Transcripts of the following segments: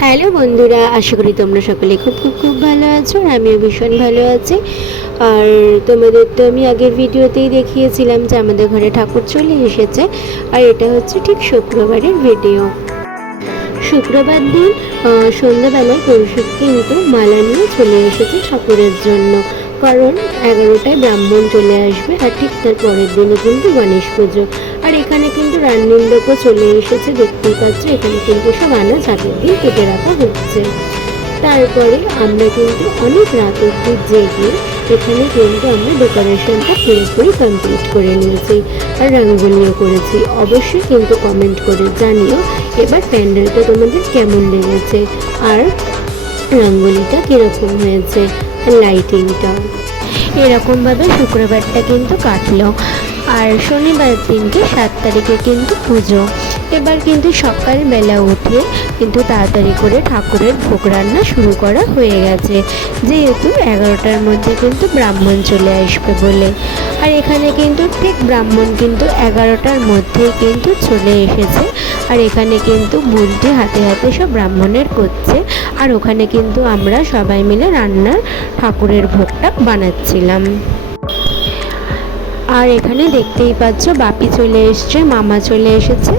Hello বন্ধুরা, আশা করি তোমরা সকলে খুব খুব খুব ভালো আছো আর আমিও ভীষণ ভালো আছি। আর তোমাদের তো আমি আগের ভিডিওতেই দেখিয়েছিলাম যে আমাদের ঘরে ঠাকুর চলে এসেছে। আর এটা হচ্ছে ঠিক শুক্রবারের ভিডিও। শুক্রবার দিন সন্ধ্যাবেলায় কৌশিক কিন্তু মালা নিয়ে চলে এসেছে ঠাকুরের জন্য, কারণ 11টায় ব্রাহ্মণ চলে আসবে আর ঠিক তার পরের দিনে কিন্তু গণেশ পুজো। আর এখানে কিন্তু রান্নার লোকও চলে এসেছে, দেখতেই পাচ্ছ এখানে কিন্তু সব আনাজ আগের দিন কেটে রাখা হচ্ছে। তারপরে আমরা কিন্তু অনেক রাত অব্দি জেগে এখানে কিন্তু আমরা ডেকোরেশনটা পুরোপুরি কমপ্লিট করে নিয়েছি আর রঙ্গোলিও করেছি। অবশ্যই কিন্তু কমেন্ট করে জানিও এবার প্যান্ডেলটা তোমাদের কেমন লেগেছে আর রঙ্গোলিটা কীরকম হয়েছে আর লাইটিংটা। এরকমভাবে শুক্রবারটা কিন্তু কাটলো। আর শনিবার দিনকে 7 তারিখে কিন্তু পুজো। এবার কিন্তু সকালবেলা উঠে কিন্তু তাড়াতাড়ি করে ঠাকুরের ভোগ রান্না শুরু করা হয়ে গেছে, যেহেতু 11টার মধ্যে কিন্তু ব্রাহ্মণ চলে আসবে বলে। আর এখানে কিন্তু ঠিক ব্রাহ্মণ কিন্তু 11টার মধ্যেই কিন্তু চলে এসেছে। আর এখানে কিন্তু বুদ্ধি হাতে হাতে সব ব্রাহ্মণের করছে। আর ওখানে কিন্তু আমরা সবাই মিলে রান্নার ঠাকুরের ভোগটা বানাচ্ছিলাম। আর এখানে দেখতেই পাচ্ছ বাপি চলে এসছে, মামা চলে এসেছে।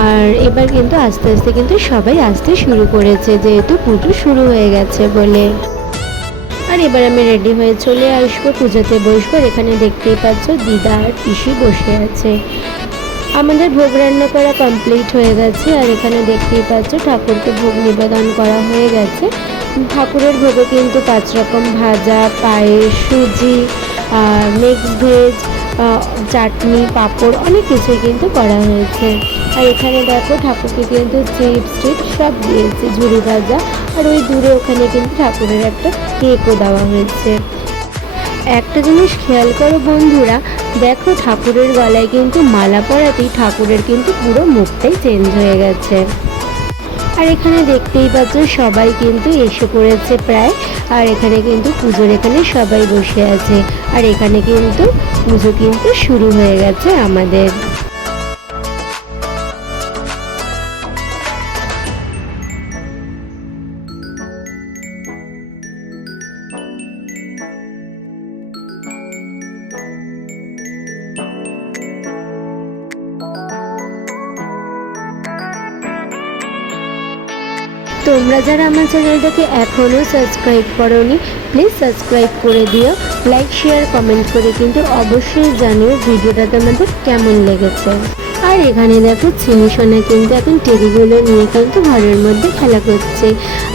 আর এবার কিন্তু আস্তে আস্তে কিন্তু সবাই আসতে শুরু করেছে, যেহেতু পুজো শুরু হয়ে গেছে বলে। আর এবার আমি রেডি হয়ে চলে আসবো, পুজোতে বসবো। এখানে দেখতেই পাচ্ছ দিদা আর পিসি বসে আছে। আমাদের ভোগ রান্না করা কমপ্লিট হয়ে গেছে। আর এখানে দেখতেই পাচ্ছ ঠাকুরকে ভোগ নিবেদন করা হয়ে গেছে। ঠাকুরের ভোগে কিন্তু 5 রকম ভাজা, পায়েস, সুজি, মিক্স ভেজ, চাটনি, পাঁপড় অনেক কিছুই কিন্তু করা হয়েছে। আর এখানে দেখো ঠাকুরকে কিন্তু চিপস টিপস সব দিয়েছে, ঝুড়ি ভাজা। আর ওই দূরে ওখানে কিন্তু ঠাকুরের একটা কেকও দেওয়া হয়েছে। একটা জিনিস খেয়াল করো বন্ধুরা, দেখো ঠাকুরের গলায় কিন্তু মালা পরাতেই ঠাকুরের কিন্তু পুরো মুখটাই চেঞ্জ হয়ে গেছে। আর এখানে দেখতেই পাচ্ছ সবাই কিন্তু এসে পড়েছে প্রায়। আর এখানে কিন্তু পুজোর এখানে সবাই বসে আছে। আর এখানে কিন্তু পুজো কিন্তু শুরু হয়ে গেছে আমাদের। তোমরা যারা আমার চ্যানেলটাকে এখনও সাবস্ক্রাইব করোনি, প্লিজ সাবস্ক্রাইব করে দিও। লাইক শেয়ার কমেন্ট করে কিন্তু অবশ্যই জানিও ভিডিওটা তোমাদের কেমন লেগেছে। আর এখানে দেখো চিনি সোনা কিন্তু এখন টেডিগুলো নিয়ে কিন্তু ঘরের মধ্যে খেলা করছে।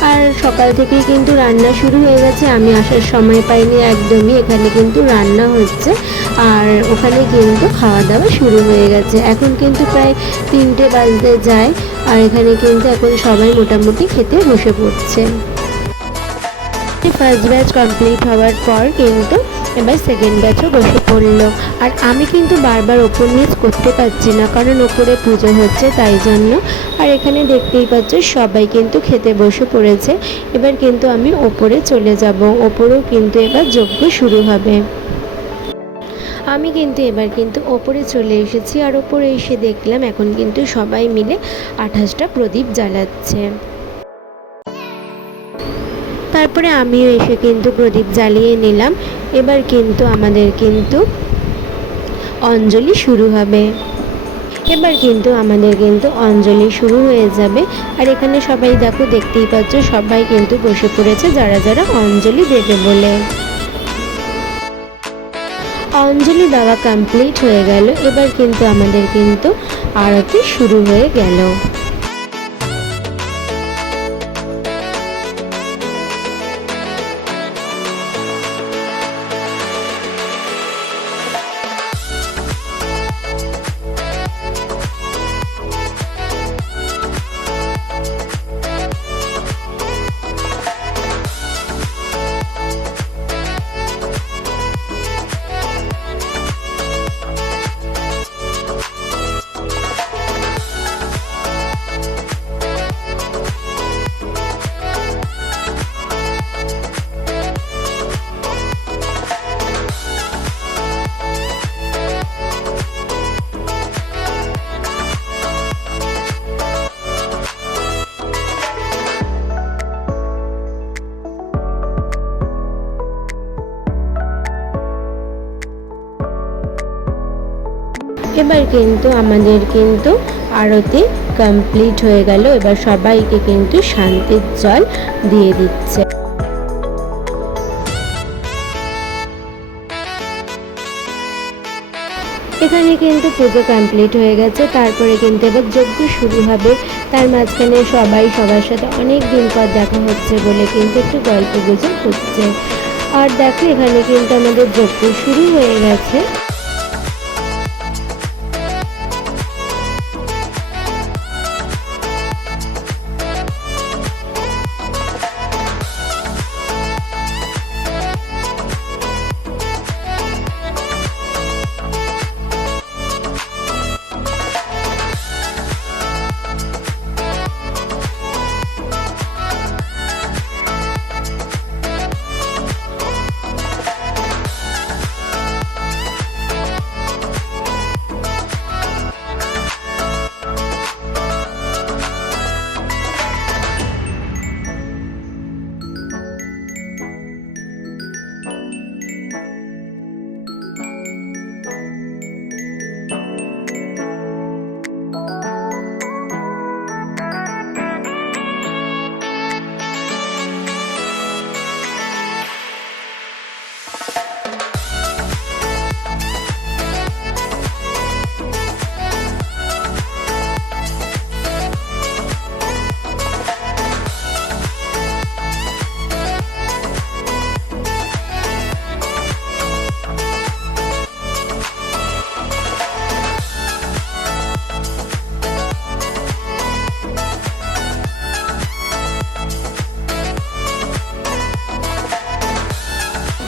আর সকাল থেকেই কিন্তু রান্না শুরু হয়ে গেছে, আমি আসার সময় পাইনি একদমই। এখানে কিন্তু রান্না হচ্ছে আর ওখানে কিন্তু খাওয়া দাওয়া শুরু হয়ে গেছে। এখন কিন্তু প্রায় 3টে বাজতে যায়। আর এখানে কিন্তু এখন সবাই মোটামুটি খেতে বসে পড়ছে। ফার্স্ট ব্যাচ কমপ্লিট হওয়ার পর কিন্তু এবার সেকেন্ড ব্যাচও বসে পড়লো। আর আমি কিন্তু বারবার ওপর নিচ করতে পারছি না, কারণ ওপরে পুজো হচ্ছে তাই জন্য। আর এখানে দেখতেই পাচ্ছ সবাই কিন্তু খেতে বসে পড়েছে। এবার কিন্তু আমি ওপরে চলে যাব, ওপরেও কিন্তু এবার যজ্ঞ শুরু হবে। আমি কিন্তু এবার কিন্তু ওপরে চলে এসেছি। আর ওপরে এসে দেখলাম এখন কিন্তু সবাই মিলে 28টা প্রদীপ জ্বালাচ্ছে। তারপরে আমিও এসে কিন্তু প্রদীপ জ্বালিয়ে নিলাম। এবার কিন্তু আমাদের কিন্তু অঞ্জলি শুরু হবে। অঞ্জলি শুরু হয়ে যাবে। আর এখানে সবাই দেখো, দেখতেই পাচ্ছ সবাই কিন্তু বসে পড়েছে যারা যারা অঞ্জলি দেবে বলে। অঞ্জলি দেওয়া কমপ্লিট হয়ে গেল। এবার কিন্তু আমাদের কিন্তু আরতি শুরু হয়ে গেল। এবার কিন্তু আমাদের কিন্তু আরতি কমপ্লিট হয়ে গেল। এবার সবাইকে কিন্তু শান্তির জল দিয়ে দিচ্ছে। এখানে কিন্তু পুজো কমপ্লিট হয়ে গেছে, তারপরে কিন্তু এবার যজ্ঞ শুরু হবে। তার মাঝখানে সবাই সবার সাথে অনেক দিন পর দেখা হচ্ছে বলে কিন্তু একটু গল্প গুজব হচ্ছে। আর দেখো এখানে কিন্তু আমাদের যজ্ঞ শুরু হয়ে গেছে।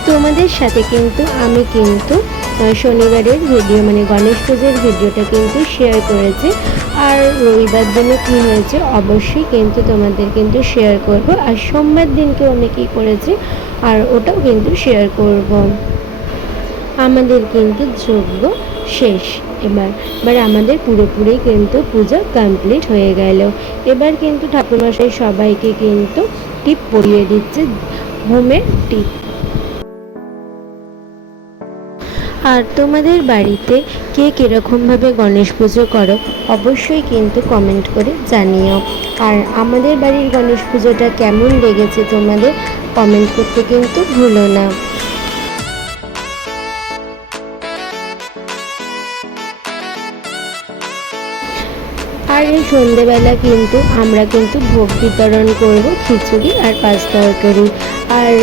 তোমাদের সাথে কিন্তু আমি কিন্তু শনিবারের ভিডিও মানে গণেশ পুজোর ভিডিওটা কিন্তু শেয়ার করেছি। আর রবিবার দিনে কী হয়েছে অবশ্যই কিন্তু তোমাদের কিন্তু শেয়ার করব। আর সোমবার দিনকেও আমি কী করেছি আর ওটাও কিন্তু শেয়ার করব। আমাদের কিন্তু যজ্ঞ শেষ। এবার আমাদের পুরোপুরি কিন্তু পুজো কমপ্লিট হয়ে গেল। এবার কিন্তু ঠাকুরমশাই সবাইকে কিন্তু টিপ পরিয়ে দিচ্ছে, হোমের টিপ। আর তোমাদের বাড়িতে কে কীরকমভাবে গণেশ পুজো করো অবশ্যই কিন্তু কমেন্ট করে জানিও। আর আমাদের বাড়ির গণেশ পুজোটা কেমন লেগেছে তোমাদের কমেন্ট করতে কিন্তু ভুলো না। আর এই সন্ধেবেলা কিন্তু আমরা কিন্তু ভোগ বিতরণ করব, খিচুড়ি আর পাঁচ তরকারি। আর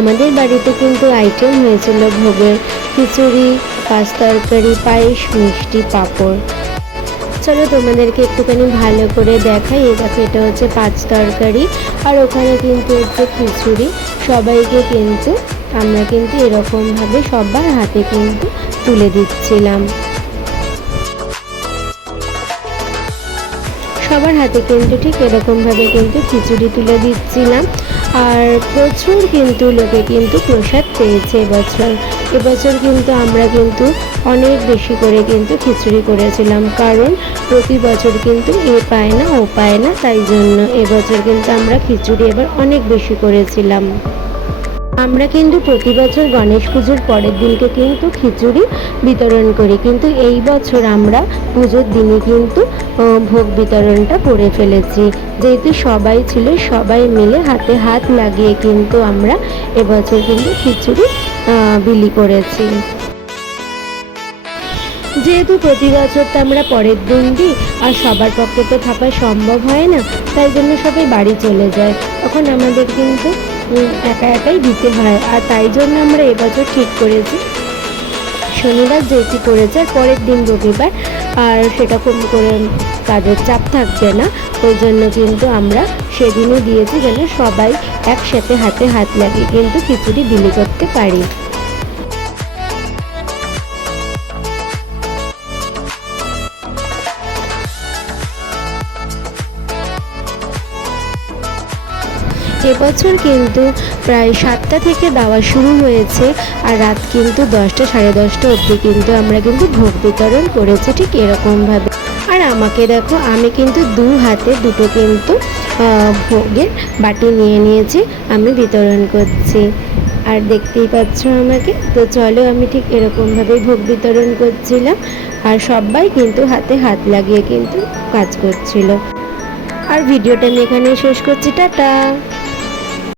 আমাদের বাড়িতে কিন্তু আইটেম হয়েছিল ভোগের খিচুড়ি, পাঁচ তরকারি, পায়েস, মিষ্টি, পাঁপড়। চলো তোমাদেরকে একটুখানি ভালো করে দেখাই। এই দেখো এটা হচ্ছে পাঁচ তরকারি আর ওখানে কিন্তু হচ্ছে খিচুড়ি। সবাইকে কিন্তু আমরা কিন্তু এরকমভাবে সবার হাতে কিন্তু তুলে দিচ্ছিলাম। সবার হাতে কিন্তু ঠিক এরকমভাবে কিন্তু খিচুড়ি তুলে দিচ্ছিলাম। আর প্রচুর কিন্তু লোকে কিন্তু প্রসাদ পেয়েছে এবছর কিন্তু আমরা কিন্তু অনেক বেশি করে কিন্তু খিচুড়ি করেছিলাম, কারণ প্রতি বছর কিন্তু এ পায় না ও পায় না, তাই জন্য এবছর কিন্তু আমরা খিচুড়ি এবার অনেক বেশি করেছিলাম। আমরা কিন্তু প্রতি বছর গণেশ পুজোর পরের দিনকে কিন্তু খিচুড়ি বিতরণ করি, কিন্তু এই বছর আমরা পুজোর দিনে কিন্তু ভোগ বিতরণটা করে ফেলেছি। যেহেতু সবাই ছিল, সবাই মিলে হাতে হাত লাগিয়ে কিন্তু আমরা এবছর কিন্তু খিচুড়ি বিলি করেছি। যেহেতু প্রতি বছর তো আমরা পরের দিন দিই আর সবার পক্ষে তো থাকা সম্ভব হয় না, তাই জন্য সবাই বাড়ি চলে যায়, তখন আমাদের কিন্তু একা একাই দিতে হয়। আর তাই জন্য আমরা এবছর ঠিক করেছি শনিবার যেহেতু পড়েছে আর পরের দিন রবিবার, আর সেরকম করে কাজের চাপ থাকবে না, ওই জন্য কিন্তু আমরা সেদিনই দিয়েছি যেন সবাই একসাথে হাতে হাত লাগিয়ে কিন্তু খিচুড়ি বিলি করতে পারি। এবছর কিন্তু প্রায় 7টা থেকে দেওয়া শুরু হয়েছে আর রাত কিন্তু 10টা সাড়ে 10টা অবধি কিন্তু আমরা কিন্তু ভোগ বিতরণ করেছি ঠিক এরকমভাবে। আর আমাকে দেখো, আমি কিন্তু দু হাতে দুটো কিন্তু ভোগের বাটি নিয়ে নিয়েছি, আমি বিতরণ করছি। আর দেখতেই পাচ্ছ আমাকে। তো চলো, আমি ঠিক এরকমভাবেই ভোগ বিতরণ করছিলাম, আর সবাই কিন্তু হাতে হাত লাগিয়ে কিন্তু কাজ করছিল। আর ভিডিওটা আমি এখানেই শেষ করছি, টাটা।